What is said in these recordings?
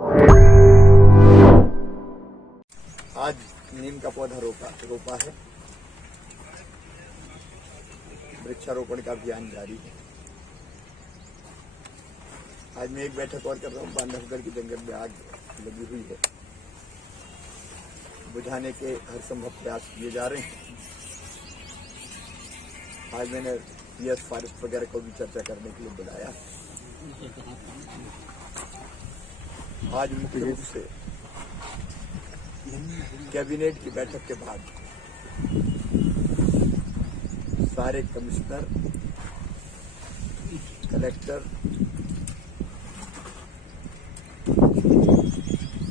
आज नीम का पौधा रोपा है। वृक्षारोपण का अभियान जारी है। आज मैं एक बैठक और कर रहा हूँ। बांधवगढ़ के जंगल में आग लगी हुई है, बुझाने के हर संभव प्रयास किए जा रहे हैं। आज मैंने पीएस फॉरेस्ट वगैरह को भी चर्चा करने के लिए बुलाया। आज मुख्य रूप से कैबिनेट की बैठक के बाद सारे commissioner, collector,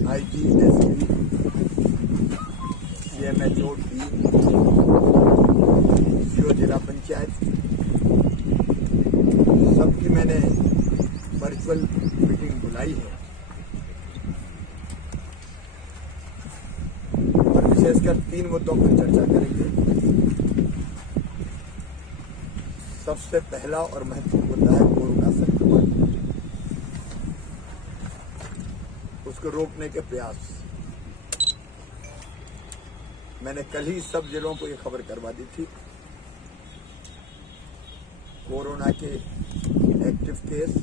IG, SP, CMHO, CO जिला पंचायत, सबकी मैंने वर्चुअल मीटिंग बुलाई है और विशेषकर 3 मुद्दों पर चर्चा करेंगे। सबसे पहला और महत्वपूर्ण मुद्दा है कोरोना संक्रमण, उसको रोकने के प्रयास। मैंने कल ही सब जिलों को ये खबर करवा दी थी। कोरोना के एक्टिव केस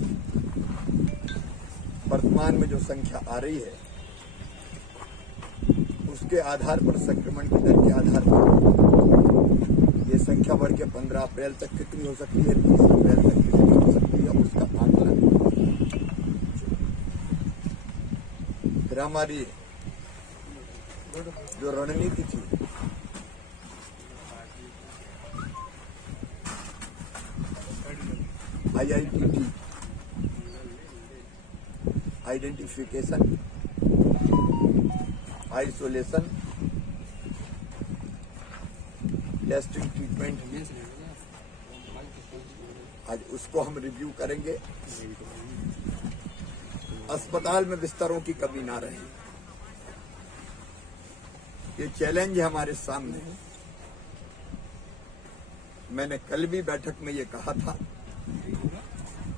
वर्तमान में जो संख्या आ रही है, उसके आधार पर, संक्रमण की दर के आधार पर ये संख्या बढ़ के 15 अप्रैल तक कितनी हो सकती है, 30 अप्रैल तक कितनी हो सकती है, उसका आकलन। फिर हमारी जो रणनीति थी, IITT, identification, isolation, testing, treatment, आज उसको हम रिव्यू करेंगे। अस्पताल में बिस्तरों की कमी ना रहे, ये चैलेंज है हमारे सामने। मैंने कल भी बैठक में ये कहा था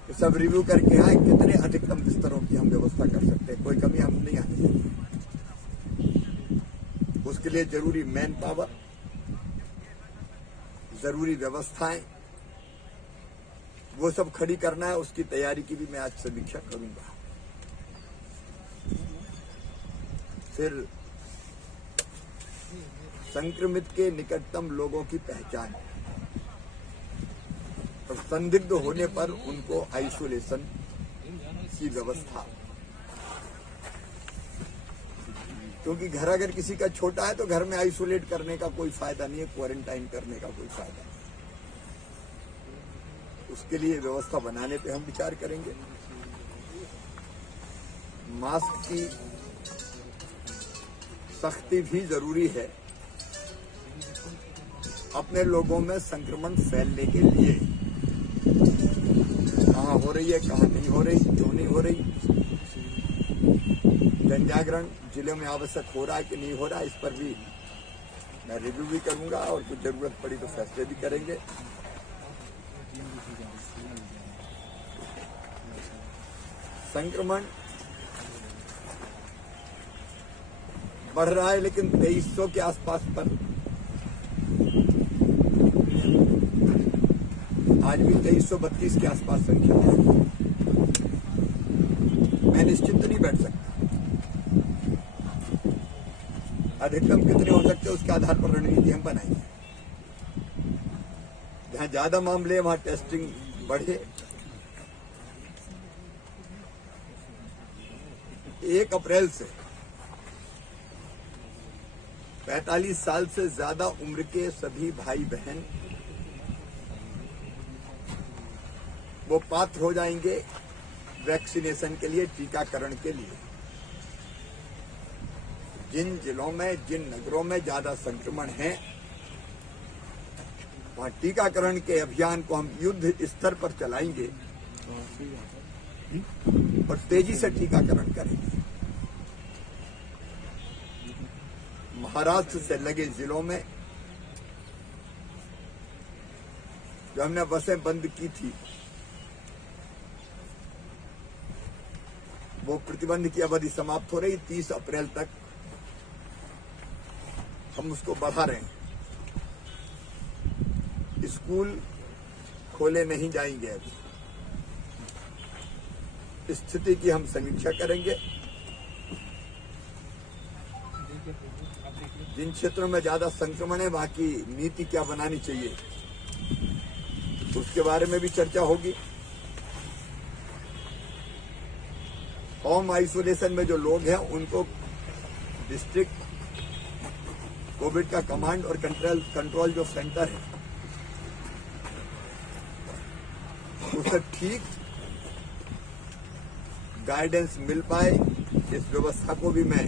कि सब रिव्यू करके आए कितने अधिकतम बिस्तरों की हम व्यवस्था कर सकते हैं, कोई कमी हम नहीं आनी चाहिए। उसके लिए जरूरी मैन पावर, जरूरी व्यवस्थाएं, वो सब खड़ी करना है। उसकी तैयारी की भी मैं आज समीक्षा करूंगा। फिर संक्रमित के निकटतम लोगों की पहचान और संदिग्ध होने पर उनको आइसोलेशन की व्यवस्था, क्योंकि घर अगर किसी का छोटा है तो घर में आइसोलेट करने का कोई फायदा नहीं है, क्वारंटाइन करने का कोई फायदा नहीं। उसके लिए व्यवस्था बनाने पे हम विचार करेंगे। मास्क की सख्ती भी जरूरी है अपने लोगों में संक्रमण फैलने के लिए। कहाँ हो रही है, कहाँ नहीं हो रही, क्यों नहीं हो रही, जन जागरण जिले में आवश्यक हो रहा है कि नहीं हो रहा है, इस पर भी मैं रिव्यू भी करूंगा और कुछ जरूरत पड़ी तो फैसले भी करेंगे। संक्रमण बढ़ रहा है, लेकिन 2300 के आसपास पर आज भी 2332 के आसपास संख्या है। मैं निश्चिंत नहीं बैठ सकता। अधिकतम कितने हो सकते हैं उसके आधार पर रणनीति हम बनाएंगे। जहां ज्यादा मामले हैं वहां टेस्टिंग बढ़े। 1 अप्रैल से 45 साल से ज्यादा उम्र के सभी भाई बहन वो पात्र हो जाएंगे वैक्सीनेशन के लिए, टीकाकरण के लिए। जिन जिलों में, जिन नगरों में ज्यादा संक्रमण है, वहां टीकाकरण के अभियान को हम युद्ध स्तर पर चलाएंगे और तेजी से टीकाकरण करेंगे। महाराष्ट्र से लगे जिलों में जो हमने बसें बंद की थी, वो प्रतिबंध की अवधि समाप्त हो रही, 30 अप्रैल तक हम उसको बढ़ा रहे हैं। स्कूल खोले नहीं जाएंगे अभी। स्थिति की हम समीक्षा करेंगे। जिन क्षेत्रों में ज्यादा संक्रमण है वहां की नीति क्या बनानी चाहिए उसके बारे में भी चर्चा होगी। होम आइसोलेशन में जो लोग हैं उनको डिस्ट्रिक्ट कोविड का कमांड और कंट्रोल जो सेंटर है उसे ठीक गाइडेंस मिल पाए, इस व्यवस्था को भी मैं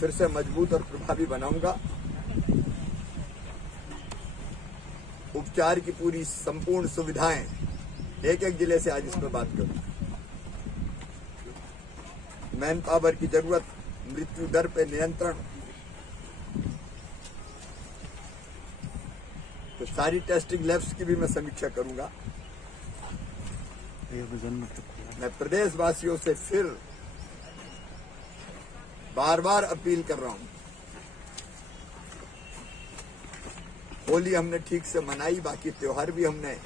फिर से मजबूत और प्रभावी बनाऊंगा। उपचार की पूरी संपूर्ण सुविधाएं, एक एक जिले से आज इस पर बात करूं। मैन पावर की जरूरत, मृत्यु दर पे नियंत्रण, तो सारी टेस्टिंग लैब्स की भी मैं समीक्षा करूंगा। मैं प्रदेशवासियों से फिर बार बार अपील कर रहा हूं। होली हमने ठीक से मनाई, बाकी त्योहार भी हमने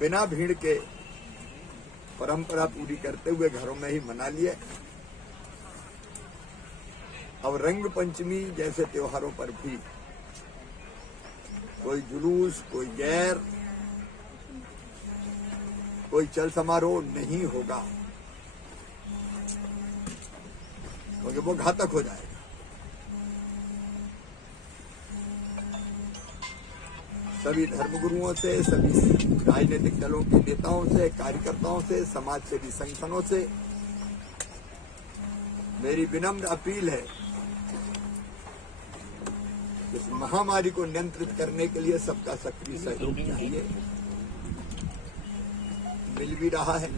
बिना भीड़ के परंपरा पूरी करते हुए घरों में ही मना लिए। अब रंग पंचमी जैसे त्योहारों पर भी कोई जुलूस, कोई गैर, कोई चल समारोह नहीं होगा, क्योंकि वो घातक हो जाएगा। सभी धर्मगुरुओं से, सभी राजनीतिक दलों के नेताओं से, कार्यकर्ताओं से, समाज सेवी संगठनों से मेरी विनम्र अपील है, इस महामारी को नियंत्रित करने के लिए सबका सक्रिय सहयोग चाहिए। मिल भी रहा है।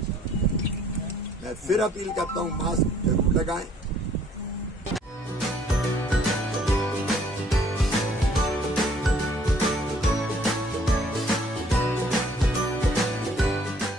मैं फिर अपील करता हूं, मास्क जरूर लगाएं।